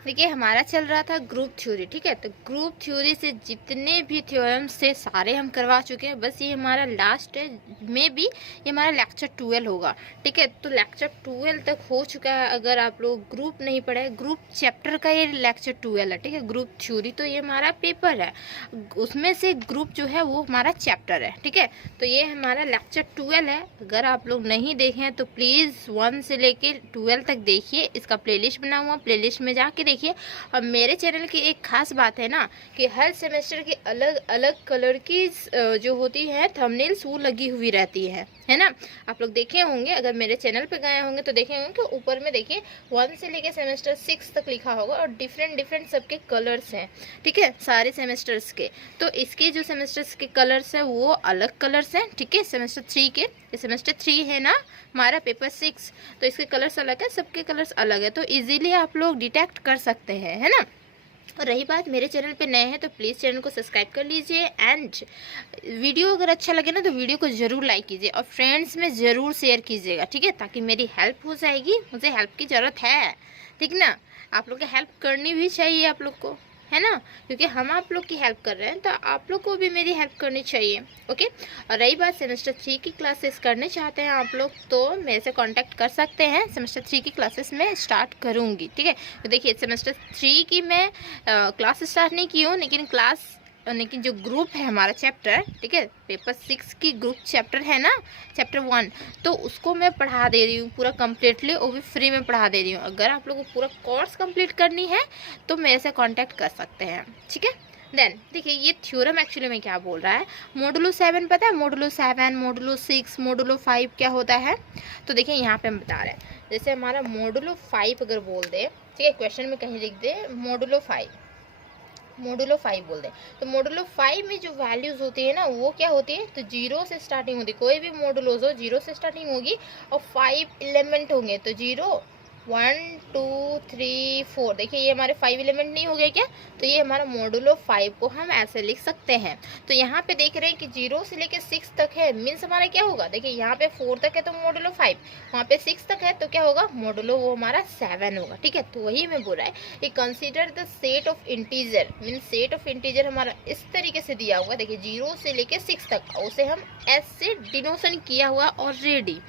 देखिए हमारा चल रहा था ग्रुप थ्योरी, ठीक है। तो ग्रुप थ्योरी से जितने भी थ्योरम्स थे सारे हम करवा चुके हैं। बस ये हमारा लास्ट में भी ये हमारा लेक्चर 12 होगा, ठीक है। तो लेक्चर 12 तक हो चुका है। अगर आप लोग ग्रुप नहीं पढ़े, ग्रुप चैप्टर का ये लेक्चर 12 है, ठीक है। ग्रुप थ्योरी तो ये हमारा पेपर है, उसमें से ग्रुप जो है वो हमारा चैप्टर है, ठीक है। तो ये हमारा लेक्चर 12 है। अगर आप लोग नहीं देखे हैं तो प्लीज़ 1 से लेके 12 तक देखिए। इसका प्लेलिस्ट बना हुआ, प्लेलिस्ट में जाके देखिए। और मेरे चैनल की एक खास बात है ना कि हर सेमेस्टर की अलग अलग कलर की जो होती है थंबनेल्स वो लगी हुई रहती है ना। आप लोग देखे होंगे, अगर मेरे चैनल पे गए होंगे तो देखे होंगे कि ऊपर में देखिए 1 से लेके सेमेस्टर 6 तक लिखा होगा और डिफरेंट डिफरेंट सबके कलर्स हैं, ठीक है, सारे सेमेस्टर्स के। तो इसके जो सेमेस्टर्स के कलर्स हैं वो अलग कलर्स हैं, ठीक है। सेमेस्टर 3 के, ये सेमेस्टर 3 है ना हमारा पेपर 6, तो इसके कलर्स अलग है, सबके कलर्स अलग है। तो इजीली आप लोग डिटेक्ट कर सकते हैं, है ना। और रही बात मेरे चैनल पे नए हैं तो प्लीज़ चैनल को सब्सक्राइब कर लीजिए। एंड वीडियो अगर अच्छा लगे ना तो वीडियो को ज़रूर लाइक कीजिए और फ्रेंड्स में ज़रूर शेयर कीजिएगा, ठीक है, ताकि मेरी हेल्प हो जाएगी। मुझे हेल्प की ज़रूरत है, ठीक ना। आप लोग की हेल्प करनी भी चाहिए आप लोग को, है ना, क्योंकि हम आप लोग की हेल्प कर रहे हैं तो आप लोग को भी मेरी हेल्प करनी चाहिए, ओके। और रही बात सेमेस्टर 3 की क्लासेस करने चाहते हैं आप लोग तो मेरे से कांटेक्ट कर सकते हैं। सेमेस्टर 3 की क्लासेस मैं स्टार्ट करूँगी, ठीक है। तो देखिए सेमेस्टर 3 की मैं क्लास स्टार्ट नहीं की हूँ, लेकिन जो ग्रुप है हमारा चैप्टर, ठीक है, पेपर 6 की ग्रुप चैप्टर है ना, चैप्टर 1, तो उसको मैं पढ़ा दे रही हूँ पूरा कम्प्लीटली, वो भी फ्री में पढ़ा दे रही हूँ। अगर आप लोगों को पूरा कोर्स कंप्लीट करनी है तो मेरे से कांटेक्ट कर सकते हैं, ठीक है। देन देखिए ये थ्योरम एक्चुअली में क्या बोल रहा है। मॉडुलो 7 पता है, मॉडुलो 7, मॉडुलो 6, मॉडुलो 5 क्या होता है। तो देखिए यहाँ पे हम बता रहे हैं, जैसे हमारा मॉडुलो 5 अगर बोल दे, ठीक है, क्वेश्चन में कहीं लिख दे मॉडुलो 5, मॉडुलो 5 बोल दे, तो मॉडुलो 5 में जो वैल्यूज होती है ना वो क्या होती है, तो 0 से स्टार्टिंग होती है। कोई भी मॉडुलोज हो 0 से स्टार्टिंग होगी और 5 एलिमेंट होंगे, तो 0 1 2 3 4। देखिए ये हमारे 5 एलिमेंट नहीं हो गए क्या, तो ये हमारा मॉडुलो 5 को हम ऐसे लिख सकते हैं। तो यहाँ पे देख रहे हैं कि 0 से लेके 6 तक है, मीन्स हमारा क्या होगा, देखिए यहाँ पे 4 तक है तो मॉडुलो 5, वहाँ पे 6 तक है तो क्या होगा, मॉडुलो वो हमारा 7 होगा, ठीक है। तो वही मैं बोल रहा है, consider the set of integer, means set of integer हमारा इस तरीके से दिया हुआ, देखिए 0 से लेके 6 तक, उसे हम एस से डिनोशन किया हुआ ऑलरेडी,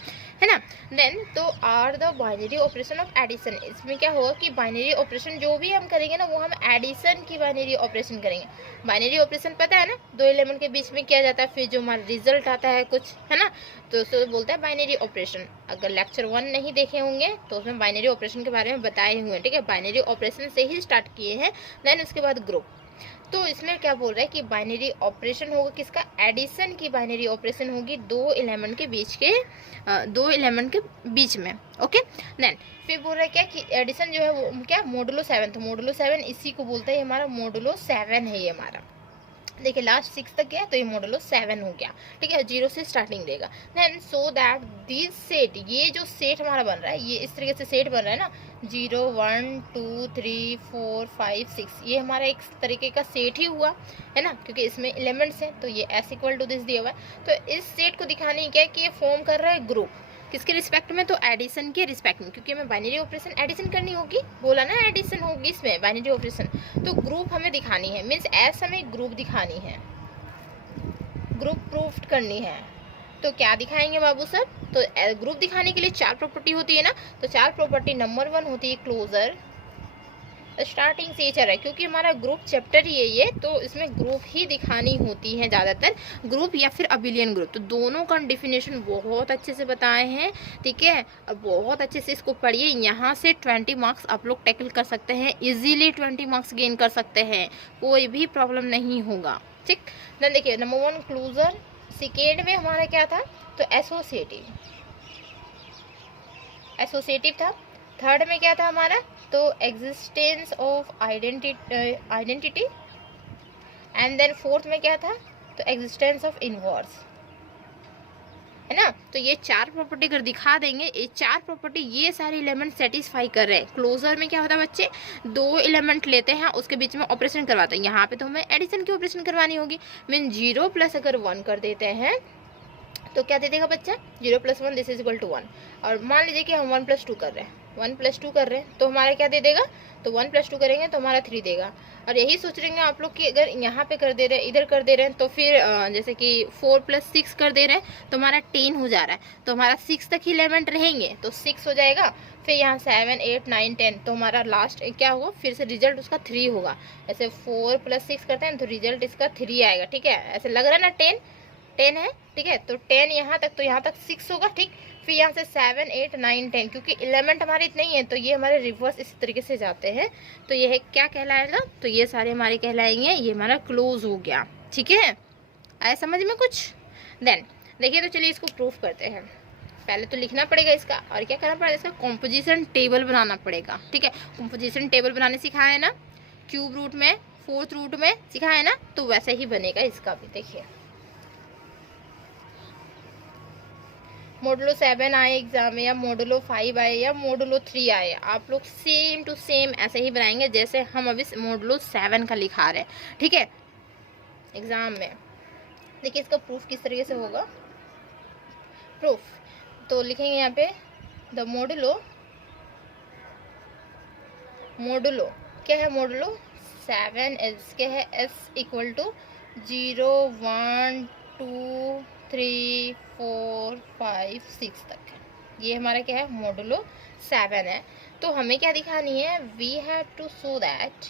है ना। देन तो are the binary operation of addition, इसमें क्या होगा कि बाइनरी ऑपरेशन जो भी हम करेंगे ना वो हम एडिशन की बाइनरी ऑपरेशन करेंगे। बाइनरी ऑपरेशन पता है ना, दो एलिमेंट के बीच में किया जाता है, फिर जो हमारा रिजल्ट आता है कुछ, है ना, तो उसको बोलते हैं बाइनरी ऑपरेशन। अगर लेक्चर 1 नहीं देखे होंगे तो उसमें बाइनरी ऑपरेशन के बारे में बताए हुए हैं, ठीक है, बाइनरी ऑपरेशन से ही स्टार्ट किए हैं। देन उसके बाद ग्रुप, तो इसमें क्या बोल रहा है कि बाइनरी ऑपरेशन होगा किसका, एडिशन की बाइनरी ऑपरेशन होगी दो एलिमेंट के बीच में, ओके। देन फिर बोल रहा है क्या कि एडिशन जो है वो क्या, मॉडुलो 7, तो मॉडुलो 7 इसी को बोलते हैं, हमारा मॉडुलो 7 है ये हमारा। देखिए लास्ट 6 तक गया तो ये मॉडुलो 7 हो गया, ठीक है, 0 से स्टार्टिंग देगा। Then so that this set, ये जो सेट हमारा बन रहा है ये इस तरीके से सेट बन रहा है ना, 0 1 2 3 4 5 6, ये हमारा एक तरीके का सेट ही हुआ, है ना, क्योंकि इसमें एलिमेंट्स हैं तो ये एस इक्वल टू दिस दिया हुआ है। तो इस सेट को दिखाने क्या है कि ये फॉर्म कर रहा है ग्रुप, किसके रिस्पेक्ट में, तो एडिशन के रिस्पेक्ट में, क्योंकि हमें बाइनरी ऑपरेशन एडिशन करनी होगी, बोला ना एडिशन होगी इसमें बाइनरी ऑपरेशन, तो ग्रुप हमें दिखानी है, मीन्स एस हमें ग्रुप दिखानी है, ग्रुप प्रूफ करनी है। तो क्या दिखाएंगे बाबू सर, तो ग्रुप दिखाने के लिए 4 प्रॉपर्टी होती है ना, तो 4 प्रॉपर्टी, नंबर 1 होती है क्लोजर, स्टार्टिंग से चल रहा है क्योंकि हमारा ग्रुप चैप्टर ही है ये, तो इसमें ग्रुप ही दिखानी होती है ज़्यादातर, ग्रुप या फिर अबिलियन ग्रुप। तो दोनों का डेफिनेशन बहुत अच्छे से बताए हैं, ठीक है, और बहुत अच्छे से इसको पढ़िए। यहाँ से 20 मार्क्स आप लोग टैकल कर सकते हैं, इजीली 20 मार्क्स गेन कर सकते हैं, कोई भी प्रॉब्लम नहीं होगा, ठीक। देन देखिए नंबर 1 क्लोजर, सेकेंड में हमारा क्या था, तो एसोसिएटिव था। थर्ड में क्या था हमारा, तो existence of identity. And then fourth में क्या था, तो एग्जिस्टेंस ऑफ इनवर्स, है ना। तो ये 4 प्रॉपर्टी अगर दिखा देंगे, ये 4 प्रॉपर्टी ये सारे एलिमेंट सेटिस्फाई कर रहे हैं। क्लोजर में क्या होता है बच्चे, 2 एलिमेंट लेते हैं उसके बीच में ऑपरेशन करवाते हैं, यहाँ पे तो हमें एडिशन की ऑपरेशन करवानी होगी, मीन 0 प्लस अगर 1 कर देते हैं तो क्या दे देगा बच्चा, 0 + 1 दिस इज इक्वल टू 1। और मान लीजिए कि हम 1 + 2 कर रहे हैं, 1 + 2 कर रहे हैं तो हमारा क्या दे देगा, तो 1 + 2 करेंगे तो हमारा 3 देगा। और यही सोच रहे हैं आप लोग कि अगर यहाँ पे कर दे रहे हैं, इधर कर दे रहे हैं, तो फिर जैसे कि 4 + 6 कर दे रहे हैं तो हमारा 10 हो जा रहा है, तो हमारा 6 तक ही एलिमेंट रहेंगे तो 6 हो जाएगा। फिर यहाँ 7 8 9 10 तो हमारा लास्ट क्या होगा, फिर से रिजल्ट उसका 3 होगा। ऐसे 4 + 6 करते हैं तो रिजल्ट इसका 3 आएगा। ठीक है, ऐसे लग रहा है ना 10 है। ठीक है, तो 10 यहाँ तक, तो यहाँ तक 6 होगा। ठीक, फिर यहाँ से 7 8 9 10, क्योंकि एलिमेंट हमारे इतने ही है तो ये हमारे रिवर्स इस तरीके से जाते हैं, तो ये क्या कहलाएगा, तो ये सारे हमारे कहलाएंगे, ये हमारा क्लोज हो गया। ठीक है, आया समझ में कुछ। देन देखिए, तो चलिए इसको प्रूफ करते हैं। पहले तो लिखना पड़ेगा इसका, और क्या करना पड़ेगा, इसका कॉम्पोजिशन टेबल बनाना पड़ेगा। ठीक है, कॉम्पोजिशन टेबल बनाने सिखाया है ना, क्यूब रूट में, फोर्थ रूट में सिखाया है ना, तो वैसे ही बनेगा इसका भी। देखिए मॉडुलो 7 आए एग्जाम में, या मॉडुलो 5 आए, या मॉडुलो 3 आए, आप लोग सेम टू सेम ऐसे ही बनाएंगे जैसे हम अभी मॉडुलो 7 का लिखा रहे हैं। ठीक है, एग्जाम में। देखिए इसका प्रूफ किस तरीके से होगा। प्रूफ तो लिखेंगे यहाँ पे, द मॉडुलो क्या है, मॉडुलो 7 एस क्या है, एस इक्वल टू 0 1 2 3 4 5 6 तक है। ये हमारा क्या है, मॉडुलो 7 है। तो हमें क्या दिखानी है, we have to show that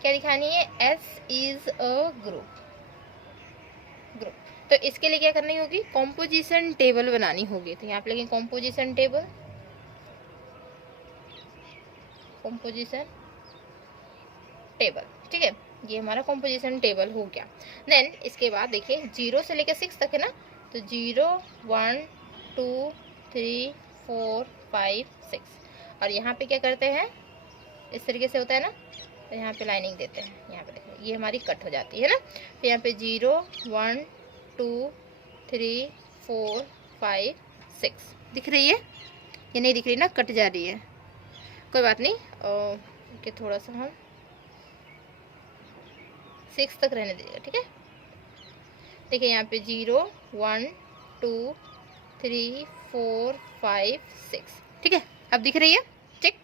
क्या दिखानी है, एस इज अ ग्रुप। तो इसके लिए क्या करनी होगी, कॉम्पोजिशन टेबल बनानी होगी। तो यहाँ पे लिखेंगे कॉम्पोजिशन टेबल। ठीक है, ये हमारा कॉम्पोजिशन टेबल हो गया। देन इसके बाद देखिए 0 से लेकर 6 तक है ना, तो 0 1 2 3 4 5 6, और यहाँ पे क्या करते हैं, इस तरीके से होता है ना, तो यहाँ पे लाइनिंग देते हैं। यहाँ पे देखिए ये हमारी कट हो जाती है ना, तो यहाँ पे 0 1 2 3 4 5 6 दिख रही है, ये नहीं दिख रही ना, कट जा रही है, कोई बात नहीं। कि थोड़ा सा हम 6 तक रहने दीजिएगा। ठीक है, देखिए यहाँ पे 0 1 2 3 4 5 6। ठीक है, अब दिख रही है। ठीक,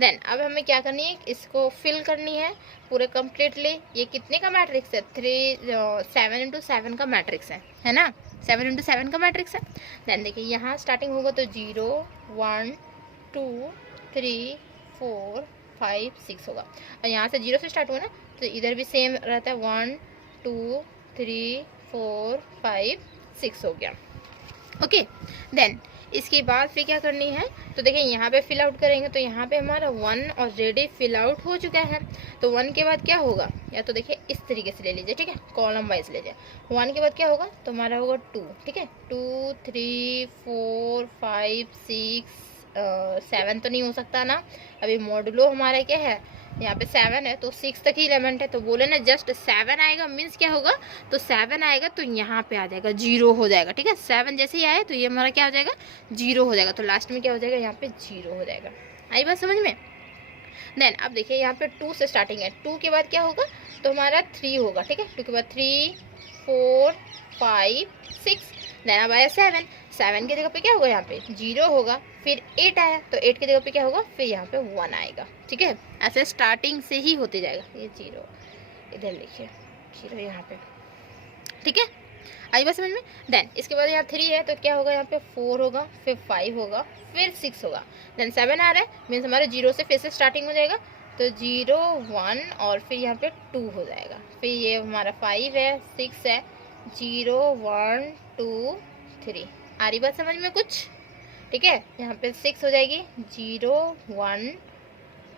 देन अब हमें क्या करनी है, इसको फिल करनी है पूरे कम्प्लीटली। ये कितने का मैट्रिक्स है, 7 × 7 का मैट्रिक्स है ना, 7 × 7 का मैट्रिक्स है। देन देखिए यहाँ स्टार्टिंग होगा तो 0 1 2 3 4 5 6 होगा, और यहाँ से 0 से स्टार्ट हुआ ना, तो इधर भी सेम रहता है, 1 2 3 4 5 6 हो गया। ओके, देन इसके बाद फिर क्या करनी है, तो देखिए यहाँ पे फिल आउट करेंगे, तो यहाँ पे हमारा 1 ऑलरेडी फिल आउट हो चुका है। तो 1 के बाद क्या होगा, या तो देखिए इस तरीके से ले लीजिए। ठीक है, कॉलम वाइज लीजिए। 1 के बाद क्या होगा, तो हमारा होगा 2। ठीक है, 2 3 4 5 6 7 तो नहीं हो सकता ना, अभी मॉडुलो हमारा क्या है, यहाँ पे 7 है तो 6 तक ही एलिमेंट है, तो बोले ना जस्ट 7 आएगा मीन्स क्या होगा, तो 7 आएगा तो यहाँ पे आ जाएगा 0 हो जाएगा। ठीक है, 7 जैसे ही आए तो ये हमारा क्या हो जाएगा, 0 हो जाएगा, तो लास्ट में क्या हो जाएगा, यहाँ पे 0 हो जाएगा। आई बात समझ में। देन अब देखिए यहाँ पे 2 से स्टार्टिंग है, 2 के बाद क्या होगा, तो हमारा 3 होगा। ठीक है, 2 के बाद 3 4 5 6, देन अब आया 7 की जगह पे क्या होगा, यहाँ पे 0 होगा। फिर 8 आया तो 8 की जगह पे क्या होगा, फिर यहाँ पे 1 आएगा। ठीक है, ऐसे स्टार्टिंग से ही होते जाएगा। ये 0 इधर लिखिए, 0 यहाँ पे। ठीक है, आई बात समझ में। देन इसके बाद यहाँ 3 है तो क्या होगा, यहाँ पे 4 होगा, फिर 5 होगा, फिर 6 होगा। देन 7 आ रहा है मीन्स हमारे 0 से फिर से स्टार्टिंग हो जाएगा, तो 0 1 और फिर यहाँ पे 2 हो जाएगा। फिर ये हमारा 5 है 6 है, 0 1 2 3। आ रही बात समझ में कुछ। ठीक है, यहाँ पे 6 हो जाएगी, 0 1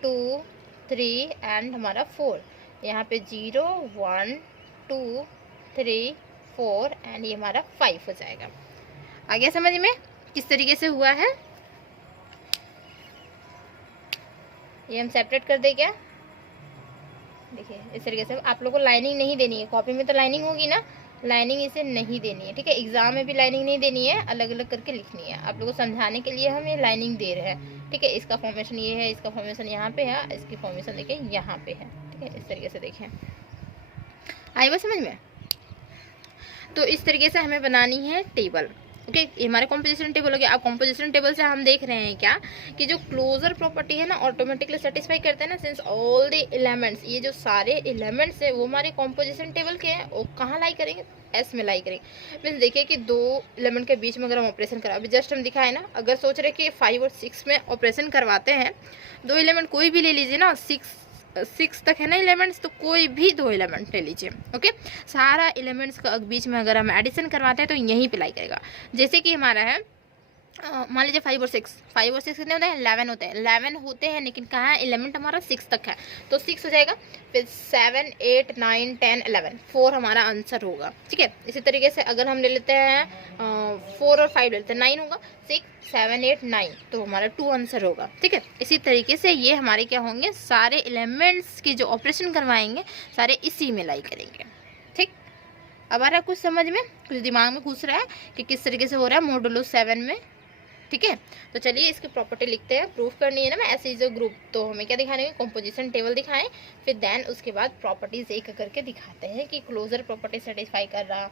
2 3 एंड हमारा 4। यहाँ पे 0 1 2 3 4 एंड ये हमारा 5 हो जाएगा। आ गया समझ में किस तरीके से हुआ है। ये हम सेपरेट कर दे क्या, देखिए इस तरीके से। आप लोग को लाइनिंग नहीं देनी है, कॉपी में तो लाइनिंग होगी ना, लाइनिंग इसे नहीं देनी है। ठीक है, एग्जाम में भी लाइनिंग नहीं देनी है, अलग अलग करके लिखनी है। आप लोगों को समझाने के लिए हम ये लाइनिंग दे रहे हैं। ठीक है, इसका फॉर्मेशन ये है, इसका फॉर्मेशन यहाँ पे है, इसकी फॉर्मेशन देखिए यहाँ पे है। ठीक है, इस तरीके से देखें। आई बात समझ में। तो इस तरीके से हमें बनानी है टेबल। ओके, ये हमारे कॉम्पोजिशन टेबल हो गया। अब कॉम्पोजिशन टेबल से हम देख रहे हैं क्या कि जो क्लोजर प्रॉपर्टी है ना ऑटोमेटिकली सेटिस्फाई करते हैं ना, सिंस ऑल द एलिमेंट्स, ये जो सारे एलिमेंट्स है वो हमारे कॉम्पोजिशन टेबल के हैं, वो कहाँ लाई करेंगे, एस में लाई करेंगे। मीन्स देखिए कि दो एलिमेंट के बीच में अगर हम ऑपरेशन करा, अभी जस्ट हम दिखाए ना, अगर सोच रहे कि 5 और 6 में ऑपरेशन करवाते हैं, दो एलिमेंट कोई भी ले लीजिए ना, 6 तक है ना एलिमेंट्स, तो कोई भी दो एलिमेंट ले लीजिए। ओके, सारा एलिमेंट्स का बीच में अगर हम एडिशन करवाते हैं तो यहीं पे लाई करेगा। जैसे कि हमारा है मान लीजिए 5 और 6 कितने होते हैं, 11 होते हैं, 11 होते हैं, लेकिन कहाँ है एलिमेंट हमारा 6 तक है, तो 6 हो जाएगा। फिर 7 8 9 10 11, 4 हमारा आंसर होगा। ठीक है, इसी तरीके से अगर हम ले लेते हैं 4 और 5 ले लेते हैं, 9 होगा, 6 7 8 9, तो हमारा 2 आंसर होगा। ठीक है, इसी तरीके से ये हमारे क्या होंगे, सारे एलिमेंट्स की जो ऑपरेशन करवाएंगे सारे इसी में लाई करेंगे। ठीक, अब आ रहा है कुछ समझ में, कुछ दिमाग में घुस रहा है कि किस तरीके से हो रहा है मॉडुलो 7 में। ठीक है, तो चलिए इसकी प्रॉपर्टी लिखते हैं, प्रूफ करनी है ना मैं ऐसे इज अ ग्रुप, तो हमें क्या दिखाने, कंपोजिशन टेबल दिखाएं, फिर देन उसके बाद प्रॉपर्टीज एक करके दिखाते हैं कि क्लोजर प्रॉपर्टी सेटिस्फाई कर रहा,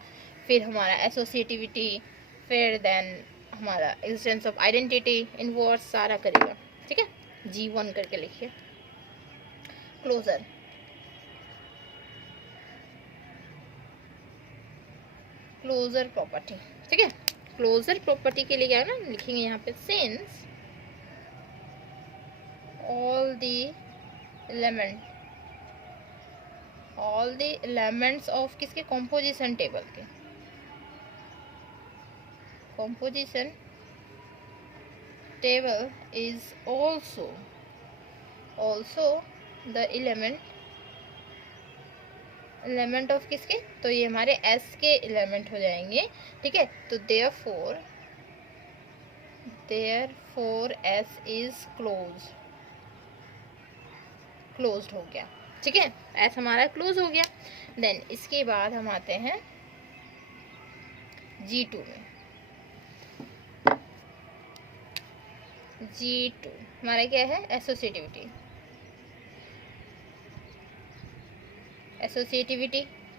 फिर हमारा एसोसिएटिविटी, फिर देन हमारा एग्जिस्टेंस ऑफ आइडेंटिटी, इनवर्स सारा करेगा। ठीक है, G1 करके लिखिए क्लोजर। क्लोजर प्रॉपर्टी, ठीक है, क्लोजर प्रॉपर्टी के लिए क्या है ना, लिखेंगे यहाँ पे since all the elements of किसके, कंपोजिशन टेबल के, composition table is also the element of किसके, तो ये हमारे S के एलिमेंट हो जाएंगे। ठीक है, तो देयरफॉर S इज क्लोज्ड हो गया। ठीक है, S हमारा क्लोज हो गया। देन इसके बाद हम आते हैं G2 में। G2 हमारा क्या है, एसोसिएटिविटी,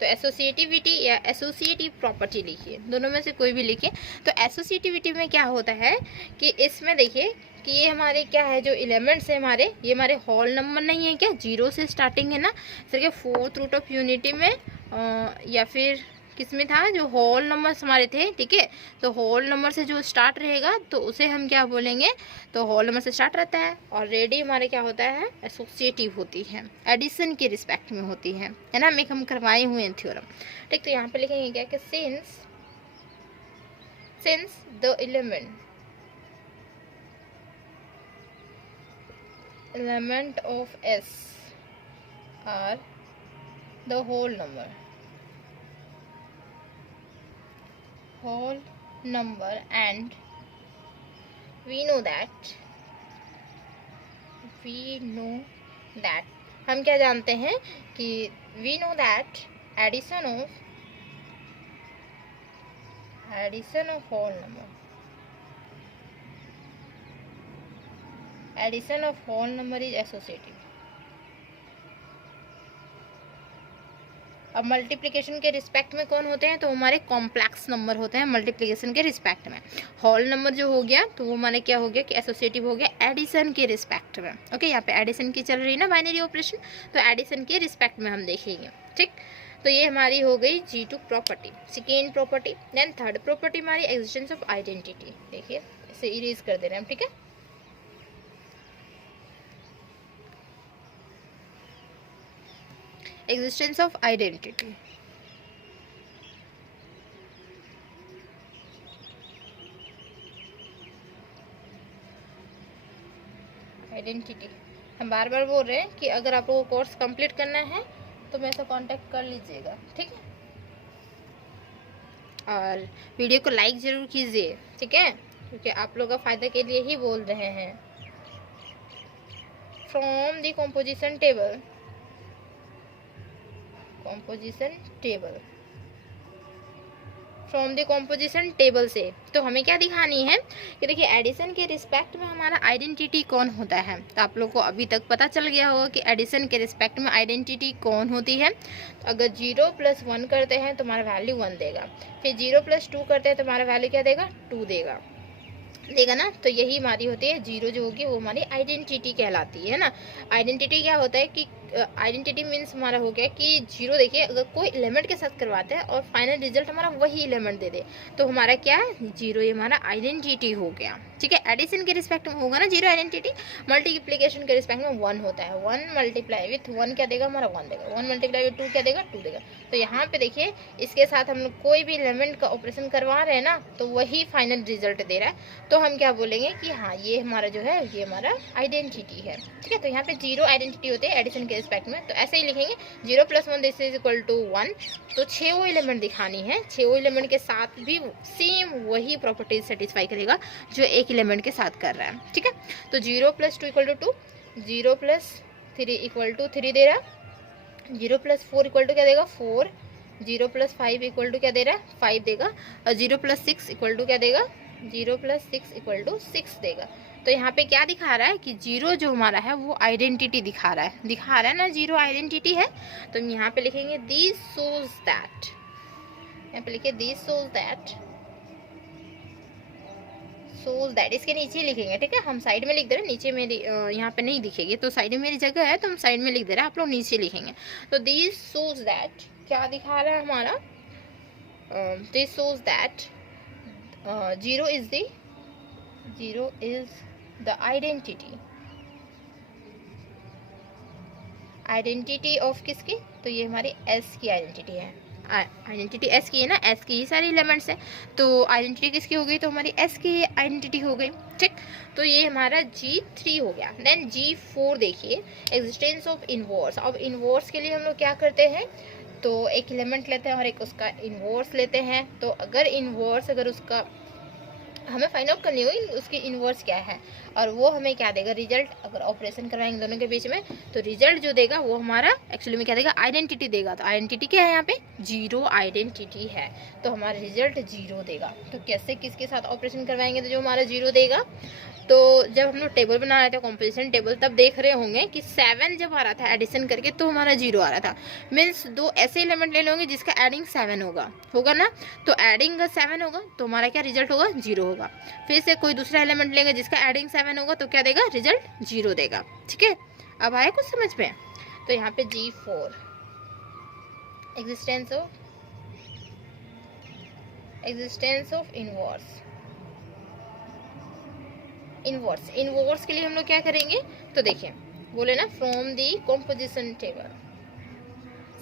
तो एसोसिएटिविटी या एसोसिएटिव प्रॉपर्टी लिखिए, दोनों में से कोई भी लिखिए। तो एसोसिएटिविटी में क्या होता है कि इसमें देखिए कि ये हमारे क्या है, जो एलिमेंट्स है हमारे, ये हमारे होल नंबर नहीं है क्या, 0 से स्टार्टिंग है ना, sir 4th root of unity में या फिर किसमें था, जो होल नंबर्स हमारे थे। ठीक है, तो होल नंबर से जो स्टार्ट रहेगा तो उसे हम क्या बोलेंगे, तो होल नंबर से स्टार्ट रहता है, और रेडी हमारे क्या होता है, एसोसिएटिव होती है, एडिशन के रिस्पेक्ट में होती है ना, हम करवाए हुए हैं थ्योरम। ठीक, तो यहाँ पे लिखेंगे क्या कि since the element of S are the whole number and we know that हम क्या जानते हैं कि we know that addition of whole number is associative। अब मल्टीप्लिकेशन के रिस्पेक्ट में कौन होते हैं, तो हमारे कॉम्प्लेक्स नंबर होते हैं मल्टीप्लिकेशन के रिस्पेक्ट में। होल नंबर जो हो गया तो वो हमारे क्या हो गया कि एसोसिएटिव हो गया एडिशन के रिस्पेक्ट में। ओके, यहाँ पे एडिशन की चल रही ना बाइनरी ऑपरेशन, तो एडिशन के रिस्पेक्ट में हम देखेंगे। ठीक, तो ये हमारी हो गई G2 property, second property. Then third property हमारी एग्जिस्टेंस ऑफ आइडेंटिटी, देखिए इसे इरेज कर दे रहे हैं हम। ठीक है, existence of identity, हम बार बार बोल रहे हैं कि अगर आप लोगों को कोर्स कंप्लीट करना है तो मेरे से कांटेक्ट कर लीजिएगा। ठीक है, और वीडियो को लाइक जरूर कीजिए। ठीक है, क्योंकि आप लोगों का फायदा के लिए ही बोल रहे हैं। From the composition table from the composition table से। तो हमें क्या दिखानी है कि देखिए एडिशन के रिस्पेक्ट में हमारा आइडेंटिटी कौन होता है। तो आप लोग को अभी तक पता चल गया होगा कि एडिशन के रिस्पेक्ट में आइडेंटिटी कौन होती है। तो अगर 0 + 1 करते हैं तो हमारा वैल्यू 1 देगा, फिर 0 + 2 करते हैं तो हमारा वैल्यू क्या देगा, 2 देगा ना। तो यही हमारी होती है 0 जो होगी वो हमारी आइडेंटिटी कहलाती है ना। आइडेंटिटी क्या होता है कि आइडेंटिटी मीन्स हमारा हो गया कि 0 देखिए अगर कोई एलिमेंट के साथ करवाते हैं और फाइनल रिजल्ट हमारा वही एलिमेंट दे दे तो हमारा क्या है 0, ये हमारा आइडेंटिटी हो गया। ठीक है, एडिशन के रिस्पेक्ट में होगा ना 0 आइडेंटिटी, मल्टीप्लिकेशन के रिस्पेक्ट में 1 होता है। 1 मल्टीप्लाई विथ 1 क्या देगा हमारा 1 देगा, 1 मल्टीप्लाई विथ 2 क्या देगा 2 देगा। तो यहाँ पे देखिए इसके साथ हम लोग कोई भी एलिमेंट का ऑपरेशन करवा रहे हैं ना तो वही फाइनल रिजल्ट दे रहा है, तो हम क्या बोलेंगे कि हाँ ये हमारा जो है ये हमारा आइडेंटिटी है। ठीक है, तो यहाँ पे 0 आइडेंटिटी होती है एडिशन के रिस्पेक्ट में। तो ऐसे ही लिखेंगे 0 + 1 दिस इज इक्वल टू 1। तो 6 एलिमेंट दिखानी है, 6 एलिमेंट के साथ भी सेम वही प्रॉपर्टीज सेटिस्फाई करेगा जो एक एलिमेंट के साथ कर रहा है। ठीक है, तो 0 + 2 = 2, 0 + 3 = 3 दे रहा है, 0 + 4 = क्या देगा 4, 0 + 5 = क्या दे रहा है 5 देगा, और 0 + 6 = क्या देगा 0 + 6 = 6 देगा। तो यहाँ पे क्या दिखा रहा है कि 0 जो हमारा है वो आइडेंटिटी दिखा रहा है ना, 0 आइडेंटिटी है। तो हम यहाँ पे लिखेंगे दिस शोज दैट, यहाँ पे लिखे दिस शोज दैट, इसके नीचे ही लिखेंगे। ठीक है, हम साइड में लिख दे रहे हैं, नीचे मेरी यहाँ पे नहीं दिखेगी, तो साइड में मेरी जगह है तो हम साइड में लिख दे रहे हैं, आप लोग नीचे लिखेंगे। तो दिस शोज दैट क्या दिखा रहा है हमारा, this shows that 0 is the identity of किसकी, तो ये हमारी S की आइडेंटिटी है। आइडेंटिटी S की है ना, S की ही सारी एलिमेंट्स है, तो आइडेंटिटी किसकी हो गई, तो हमारी S की आइडेंटिटी हो गई। ठीक, तो ये हमारा G3 हो गया। देन G4 देखिए एग्जिस्टेंस ऑफ इनवर्स। अब इनवर्स के लिए हम लोग क्या करते हैं, तो एक एलिमेंट लेते हैं और एक उसका इनवर्स लेते हैं। तो अगर इनवर्स अगर उसका हमें फाइंड आउट करनी होगी उसकी इनवर्स क्या है, और वो हमें क्या देगा रिजल्ट। अगर ऑपरेशन करवाएंगे दोनों के बीच में तो रिजल्ट जो देगा वो हमारा एक्चुअली में क्या देगा आइडेंटिटी देगा। तो आइडेंटिटी क्या है यहाँ पे 0 आइडेंटिटी है, तो हमारा रिजल्ट 0 देगा। तो कैसे किसके साथ ऑपरेशन करवाएंगे तो जो हमारा 0 देगा। तो जब हम लोग टेबल बना रहे थे कॉम्पोजिशन टेबल तब देख रहे होंगे कि 7 जब आ रहा था एडिशन करके तो हमारा 0 आ रहा था। मीन्स 2 ऐसे एलिमेंट ले लोगे जिसका एडिंग 7 होगा ना, तो एडिंग 7 होगा तो हमारा क्या रिजल्ट होगा 0 होगा। फिर से कोई दूसरा एलिमेंट लेंगे जिसका एडिंग 7 होगा तो क्या देगा रिजल्ट 0 देगा। ठीक है, अब आया कुछ समझ में। तो यहाँ पे G4 एग्जिस्टेंस ऑफ इनवर्स के लिए हम लोग क्या करेंगे, तो देखिए बोले ना फ्रॉम दी कॉम्पोजिशन टेबल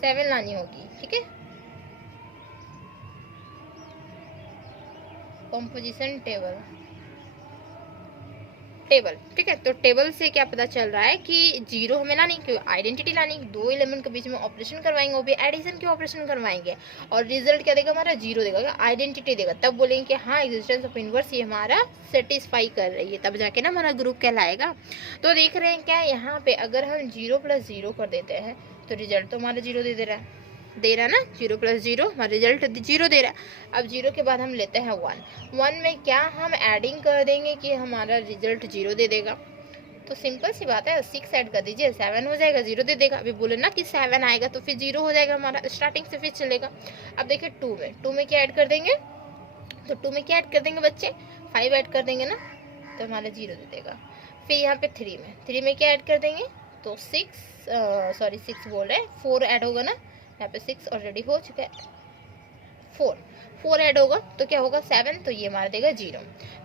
7 लानी होगी। ठीक है, कॉम्पोजिशन टेबल। ठीक है, तो टेबल से क्या पता चल रहा है कि 0 हमें लानी, क्यों आइडेंटिटी लानी, 2 एलिमेंट के बीच में ऑपरेशन करवाएंगे, वो भी एडिशन के ऑपरेशन करवाएंगे, और रिजल्ट क्या देगा हमारा 0 देगा, आइडेंटिटी देगा। तब बोलेंगे कि हाँ एग्जिस्टेंस ऑफ इनवर्स ये हमारा सेटिस्फाई कर रही है, तब जाके ना हमारा ग्रुप कहलाएगा। तो देख रहे हैं क्या यहाँ पे अगर हम 0 + 0 कर देते हैं तो रिजल्ट तो हमारा 0 दे रहा है ना, 0 + 0 हमारा रिजल्ट 0 दे रहा है। अब 0 के बाद हम लेते हैं 1 में क्या हम एडिंग कर देंगे कि हमारा रिजल्ट 0 दे देगा। तो सिंपल सी बात है, 6 ऐड कर दीजिए 7 हो जाएगा, 0 दे देगा। अभी बोले ना कि 7 आएगा तो फिर 0 हो जाएगा हमारा, स्टार्टिंग से फिर चलेगा। अब देखिए 2 में क्या ऐड कर देंगे, तो 2 में क्या ऐड कर देंगे बच्चे 5 ऐड कर देंगे ना, तो हमारा 0 दे देगा। फिर यहाँ पे 3 में क्या ऐड कर देंगे, तो 6 बोल रहे हैं 4 ऐड होगा ना, यहाँ पे 6 ऑलरेडी हो चुका है, 4 ऐड होगा तो क्या होगा 7, तो ये हमारा देगा 0।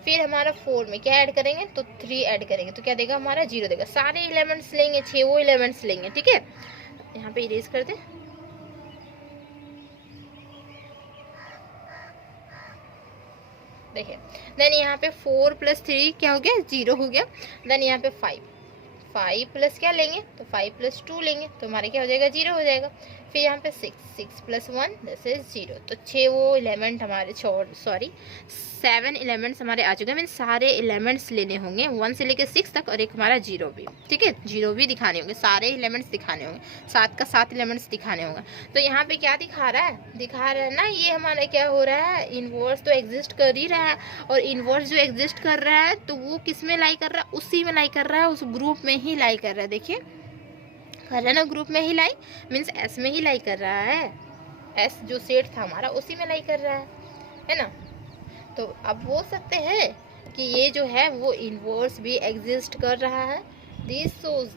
फिर हमारा 4 में क्या ऐड करेंगे, तो 3 ऐड करेंगे तो क्या देगा हमारा 0 देगा। सारे एलिमेंट्स लेंगे, 6 एलिमेंट्स लेंगे। ठीक है, यहाँ पे इरेज कर दे। देखिए देन यहाँ पे 4 + 3 क्या हो गया 0 हो गया। देन यहाँ पे 5 प्लस क्या लेंगे, तो 5 + 2 लेंगे तो हमारे क्या हो जाएगा 0 हो जाएगा। फिर यहाँ पे 6 प्लस 1 दिस इज 0। तो 6 वो एलिमेंट हमारे 7 एलिमेंट्स हमारे आ चुके हैं। मीन सारे एलिमेंट्स लेने होंगे 1 से लेकर 6 तक, और एक हमारा 0 भी, ठीक है, 0 भी दिखाने होंगे, सारे एलिमेंट्स दिखाने होंगे, 7 का 7 एलिमेंट्स दिखाने होंगे। तो यहाँ पे क्या दिखा रहा है ना, ये हमारा क्या हो रहा है, इनवर्स तो एग्जिस्ट कर ही रहा है, और इनवर्स जो एग्जिस्ट कर रहा है तो वो किस में लाई कर रहा है, उसी में लाई कर रहा है, उस ग्रुप में ही लाई कर रहा है। देखिए कर रहा है ना, ग्रुप में ही लाई, मीन्स एस में ही लाई कर रहा है, एस जो सेट था हमारा उसी में लाई कर रहा है ना। तो अब बोल सकते हैं कि ये जो है वो इनवर्स भी एग्जिस्ट कर रहा है। This shows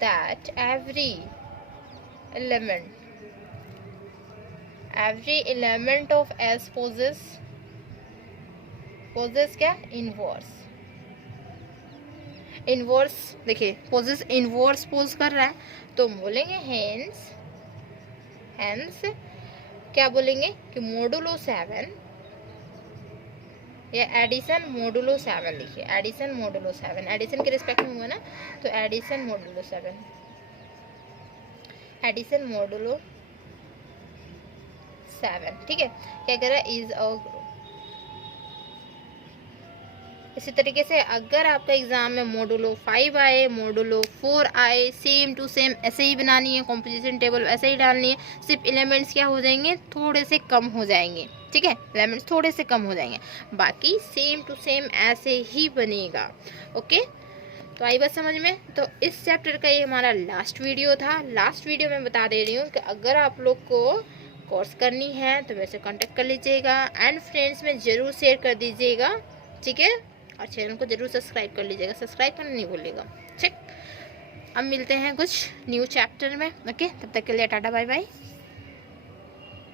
that every element of S possess क्या, इनवर्स देखिए पोजेस इनवर्स पोज कर रहा है, तो बोलेंगे हेंस क्या बोलेंगे कि मोडुलो 7 या एडिशन मोडुलो 7 लिखिए, एडिशन मोडुलो 7, एडिशन के रिस्पेक्ट में होगा ना, तो एडिशन मोडुलो 7, ठीक है। क्या कह रहा है, इज अ ग्रुप। इसी तरीके से अगर आपका एग्जाम में मोडुलो 5 आए, मोडुलो 4 आए, सेम टू सेम ऐसे ही बनानी है, कॉम्पोजिशन टेबल ऐसे ही डालनी है, सिर्फ एलिमेंट्स क्या हो जाएंगे, थोड़े से कम हो जाएंगे, ठीक है, एलिमेंट्स थोड़े से कम हो जाएंगे, बाकी सेम टू सेम ऐसे ही बनेगा। ओके, तो आई बात समझ में। तो इस चैप्टर का ये हमारा लास्ट वीडियो था। लास्ट वीडियो में बता दे रही हूँ कि अगर आप लोग को कोर्स करनी है तो मेरे से कांटेक्ट कर लीजिएगा, एंड फ्रेंड्स में ज़रूर शेयर कर दीजिएगा, ठीक है, और चैनल को जरूर सब्सक्राइब कर लीजिएगा, सब्सक्राइब करना नहीं भूलिएगा, ठीक। अब मिलते हैं कुछ न्यू चैप्टर में। ओके, तब तक के लिए टाटा बाय बाय।